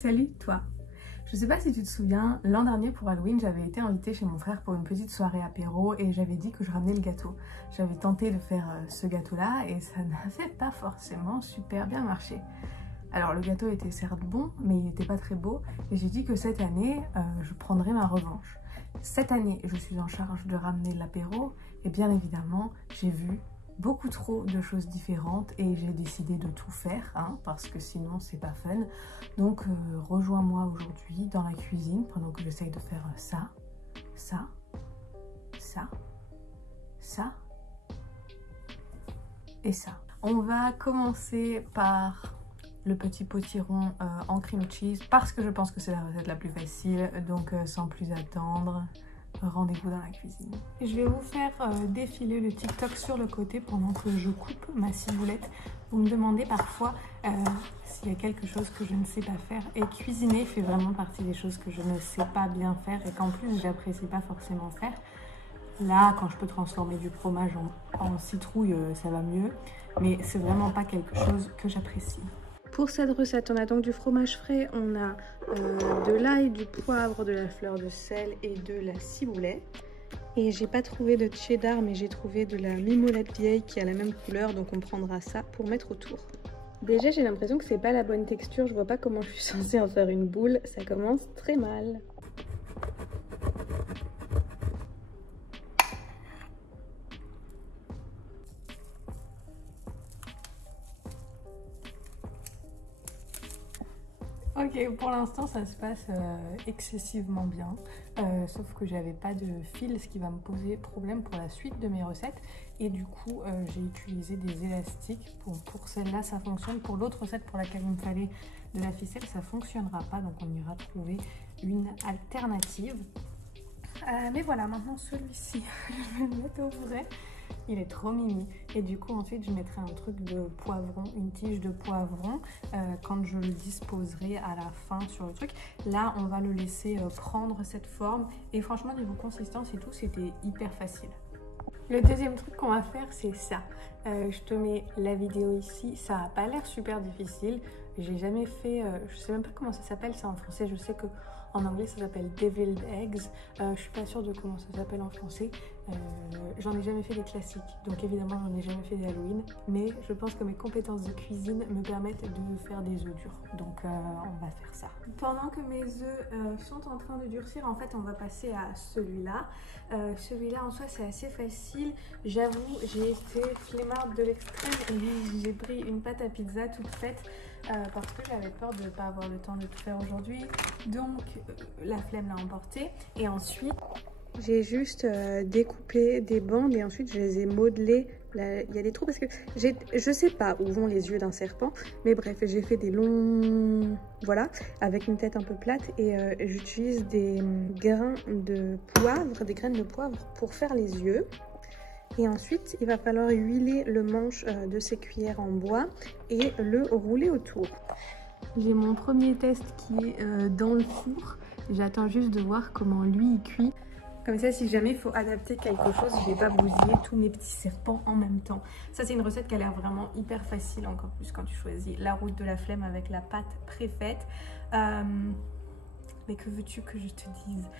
Salut toi! Je sais pas si tu te souviens, l'an dernier pour Halloween, j'avais été invitée chez mon frère pour une petite soirée apéro et j'avais dit que je ramenais le gâteau. J'avais tenté de faire ce gâteau-là et ça n'avait pas forcément super bien marché. Alors le gâteau était certes bon, mais il n'était pas très beau et j'ai dit que cette année, je prendrais ma revanche. Cette année, je suis en charge de ramener l'apéro et bien évidemment, j'ai vu beaucoup trop de choses différentes et j'ai décidé de tout faire hein, parce que sinon c'est pas fun. Donc rejoins-moi aujourd'hui dans la cuisine pendant que j'essaye de faire ça, ça, ça, ça et ça. On va commencer par le petit potiron en cream cheese parce que je pense que c'est la recette la plus facile, donc sans plus attendre, rendez-vous dans la cuisine. Je vais vous faire défiler le TikTok sur le côté pendant que je coupe ma ciboulette. Vous me demandez parfois s'il y a quelque chose que je ne sais pas faire, et cuisiner fait vraiment partie des choses que je ne sais pas bien faire et qu'en plus j'apprécie pas forcément faire. Là, quand je peux transformer du fromage en citrouille, ça va mieux, mais c'est vraiment pas quelque chose que j'apprécie. Pour cette recette, on a donc du fromage frais, on a de l'ail, du poivre, de la fleur de sel et de la ciboulette. Et j'ai pas trouvé de cheddar, mais j'ai trouvé de la mimolette vieille qui a la même couleur, donc on prendra ça pour mettre autour. Déjà, j'ai l'impression que c'est pas la bonne texture, je vois pas comment je suis censée en faire une boule, ça commence très mal. Ok, pour l'instant ça se passe excessivement bien, sauf que j'avais pas de fil, ce qui va me poser problème pour la suite de mes recettes, et du coup j'ai utilisé des élastiques. Pour celle-là ça fonctionne, pour l'autre recette pour laquelle il me fallait de la ficelle ça fonctionnera pas, donc on ira trouver une alternative. Mais voilà, maintenant celui-ci, je vais le mettre au vrai. Il est trop mimi. Et du coup, ensuite, je mettrai un truc de poivron, une tige de poivron, quand je le disposerai à la fin sur le truc. Là, on va le laisser prendre cette forme. Et franchement, niveau consistance et tout, c'était hyper facile. Le deuxième truc qu'on va faire, c'est ça. Je te mets la vidéo ici. Ça n'a pas l'air super difficile. J'ai jamais fait, je sais même pas comment ça s'appelle ça en français. Je sais que en anglais ça s'appelle deviled eggs. Je suis pas sûre de comment ça s'appelle en français. J'en ai jamais fait des classiques, donc évidemment j'en ai jamais fait des Halloween, mais je pense que mes compétences de cuisine me permettent de faire des œufs durs, donc on va faire ça. Pendant que mes œufs sont en train de durcir, en fait on va passer à celui-là. Celui-là en soi c'est assez facile, j'avoue j'ai été flemmarde de l'extrême et j'ai pris une pâte à pizza toute faite parce que j'avais peur de ne pas avoir le temps de tout faire aujourd'hui, donc la flemme l'a emporté. Et ensuite j'ai juste découpé des bandes et ensuite je les ai modelées. Là, il y a des trous parce que je sais pas où vont les yeux d'un serpent, mais bref, j'ai fait des longs, voilà, avec une tête un peu plate, et j'utilise des grains de poivre, des graines de poivre pour faire les yeux. Et ensuite, il va falloir huiler le manche de ces cuillères en bois et le rouler autour. J'ai mon premier test qui est dans le four. J'attends juste de voir comment lui il cuit. Comme ça, si jamais il faut adapter quelque chose, je vais pas bousiller tous mes petits serpents en même temps. Ça, c'est une recette qui a l'air vraiment hyper facile, encore plus quand tu choisis la route de la flemme avec la pâte préfaite. Mais que veux-tu que je te dise ?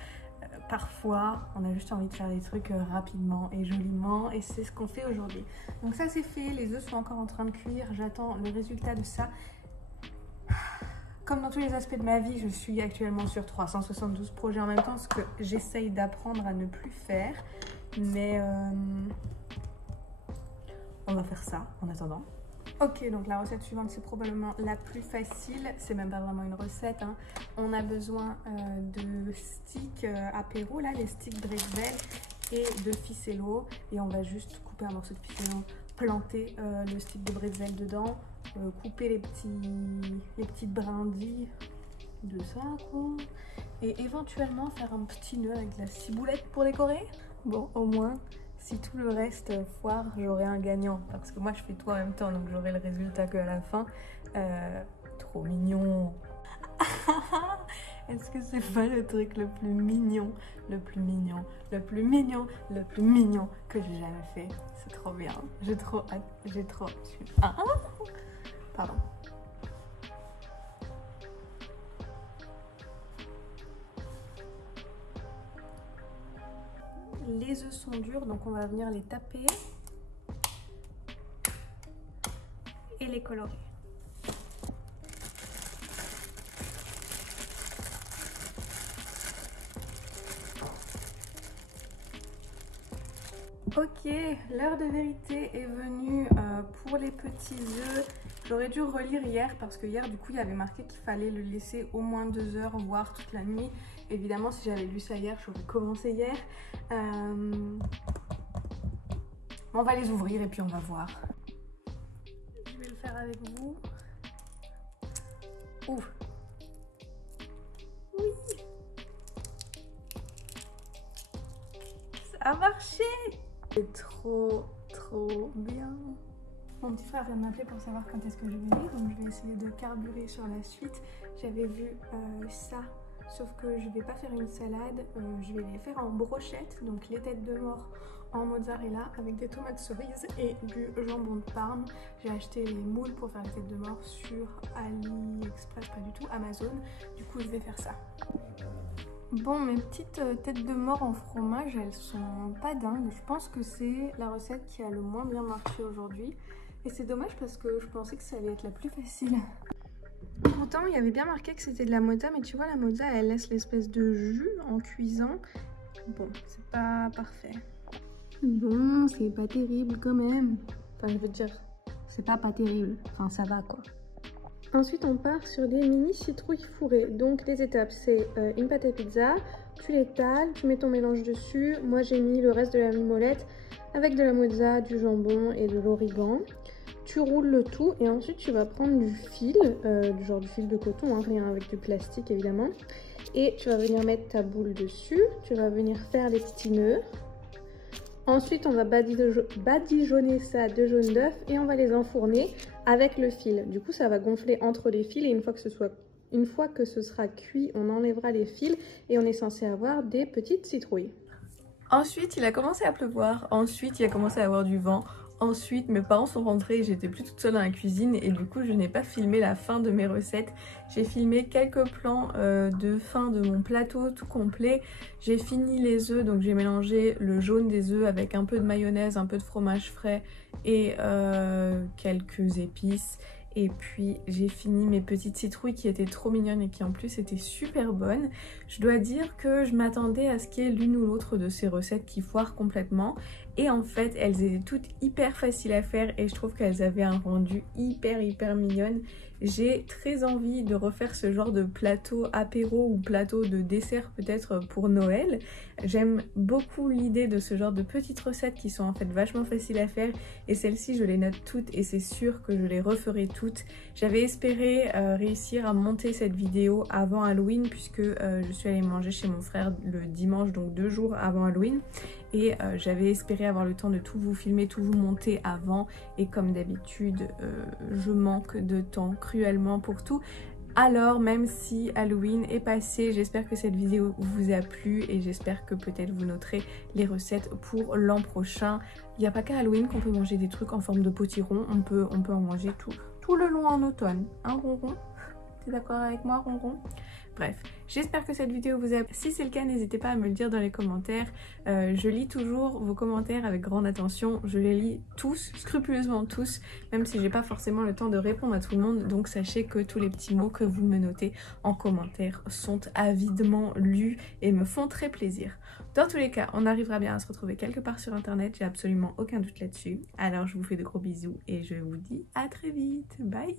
Parfois, on a juste envie de faire des trucs rapidement et joliment, et c'est ce qu'on fait aujourd'hui. Donc ça, c'est fait. Les œufs sont encore en train de cuire. J'attends le résultat de ça. Comme dans tous les aspects de ma vie, je suis actuellement sur 372 projets en même temps, ce que j'essaye d'apprendre à ne plus faire. Mais on va faire ça en attendant. Ok, donc la recette suivante, c'est probablement la plus facile. C'est même pas vraiment une recette, hein. On a besoin de sticks apéro, là, les sticks bretzel, et de ficello. Et on va juste couper un morceau de ficello, planter le stick de bretzel dedans, couper les petites brindilles de ça, quoi. Et éventuellement faire un petit nœud avec de la ciboulette pour décorer. Bon, au moins, si tout le reste foire, j'aurai un gagnant. Parce que moi, je fais tout en même temps, donc j'aurai le résultat qu'à la fin. Trop mignon. Est-ce que c'est pas le truc le plus mignon, le plus mignon, le plus mignon, le plus mignon que j'ai jamais fait? C'est trop bien. J'ai trop hâte. J'ai trop... Pardon. les œufs sont durs, donc on va venir les taper et les colorer. Ok, l'heure de vérité est venue pour les petits œufs. J'aurais dû relire hier parce que hier du coup il y avait marqué qu'il fallait le laisser au moins 2 heures, voire toute la nuit. Évidemment si j'avais lu ça hier, j'aurais commencé hier. On va les ouvrir et puis on va voir. Je vais le faire avec vous. Ouf. Oui. Ça a marché. C'est trop bien. Mon petit frère vient de m'appeler pour savoir quand est-ce que je vais lire, donc je vais essayer de carburer sur la suite. J'avais vu ça, sauf que je vais pas faire une salade, je vais les faire en brochette, donc les têtes de mort en mozzarella avec des tomates cerises et du jambon de Parme. J'ai acheté les moules pour faire les têtes de mort sur AliExpress, pas du tout, Amazon. Du coup je vais faire ça. Bon, mes petites têtes de mort en fromage, elles sont pas dingues. Je pense que c'est la recette qui a le moins bien marché aujourd'hui. Et c'est dommage parce que je pensais que ça allait être la plus facile. Pourtant, il y avait bien marqué que c'était de la mozza, mais tu vois, la mozza, elle laisse l'espèce de jus en cuisant. Bon, c'est pas parfait. Bon, c'est pas terrible quand même. Enfin, je veux dire, c'est pas terrible. Enfin, ça va quoi. Ensuite, on part sur des mini citrouilles fourrées. Donc, les étapes, c'est une pâte à pizza, tu l'étales, tu mets ton mélange dessus. Moi, j'ai mis le reste de la mimolette avec de la mozza, du jambon et de l'origan. Tu roules le tout et ensuite, tu vas prendre du fil, du genre du fil de coton, hein, rien avec du plastique évidemment. Et tu vas venir mettre ta boule dessus, tu vas venir faire les petits nœuds. Ensuite, on va badigeonner ça de jaune d'œuf et on va les enfourner avec le fil. Du coup, ça va gonfler entre les fils et une fois que ce sera cuit, on enlèvera les fils et on est censé avoir des petites citrouilles. Ensuite, il a commencé à pleuvoir. Ensuite, il a commencé à avoir du vent. Ensuite, mes parents sont rentrés, j'étais plus toute seule dans la cuisine et du coup, je n'ai pas filmé la fin de mes recettes. J'ai filmé quelques plans de fin de mon plateau tout complet. J'ai fini les œufs, donc j'ai mélangé le jaune des œufs avec un peu de mayonnaise, un peu de fromage frais et quelques épices. Et puis j'ai fini mes petites citrouilles qui étaient trop mignonnes et qui en plus étaient super bonnes. Je dois dire que je m'attendais à ce qu'il y ait l'une ou l'autre de ces recettes qui foirent complètement. Et en fait, elles étaient toutes hyper faciles à faire et je trouve qu'elles avaient un rendu hyper mignonne. J'ai très envie de refaire ce genre de plateau apéro ou plateau de dessert peut-être pour Noël. J'aime beaucoup l'idée de ce genre de petites recettes qui sont en fait vachement faciles à faire et celles-ci je les note toutes et c'est sûr que je les referai toutes. J'avais espéré réussir à monter cette vidéo avant Halloween puisque je suis allée manger chez mon frère le dimanche, donc 2 jours avant Halloween. Et j'avais espéré avoir le temps de tout vous filmer, tout vous monter avant et comme d'habitude je manque de temps cruellement pour tout. Alors même si Halloween est passé, j'espère que cette vidéo vous a plu et j'espère que peut-être vous noterez les recettes pour l'an prochain. Il n'y a pas qu'à Halloween qu'on peut manger des trucs en forme de potiron, on peut en manger tout le long en automne. Hein Ronron? T'es d'accord avec moi Ronron? Bref, j'espère que cette vidéo vous a plu. Si c'est le cas, n'hésitez pas à me le dire dans les commentaires. Je lis toujours vos commentaires avec grande attention. Je les lis tous, scrupuleusement tous, même si j'ai pas forcément le temps de répondre à tout le monde. Donc sachez que tous les petits mots que vous me notez en commentaire sont avidement lus et me font très plaisir. Dans tous les cas, on arrivera bien à se retrouver quelque part sur internet. J'ai absolument aucun doute là-dessus. Alors je vous fais de gros bisous et je vous dis à très vite. Bye!